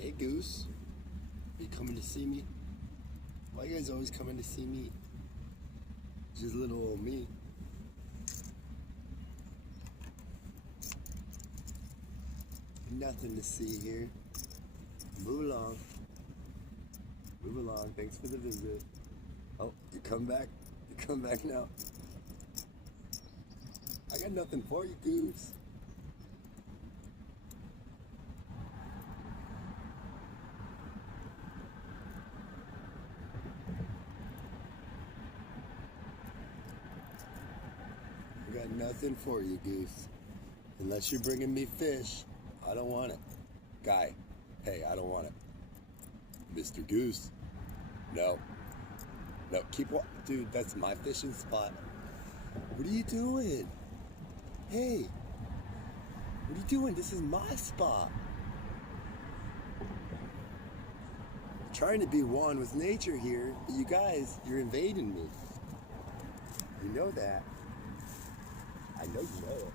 Hey Goose, are you coming to see me? Why you guys always coming to see me? Just little old me. Nothing to see here. Move along. Move along. Thanks for the visit. Oh, you come back? You come back now? I got nothing for you, Goose. I got nothing for you, Goose. Unless you're bringing me fish, I don't want it. Guy, hey, I don't want it. Mr. Goose. No. No, dude, that's my fishing spot. What are you doing? Hey, what are you doing? This is my spot. I'm trying to be one with nature here, but you guys, you're invading me. You know that. I know you know it.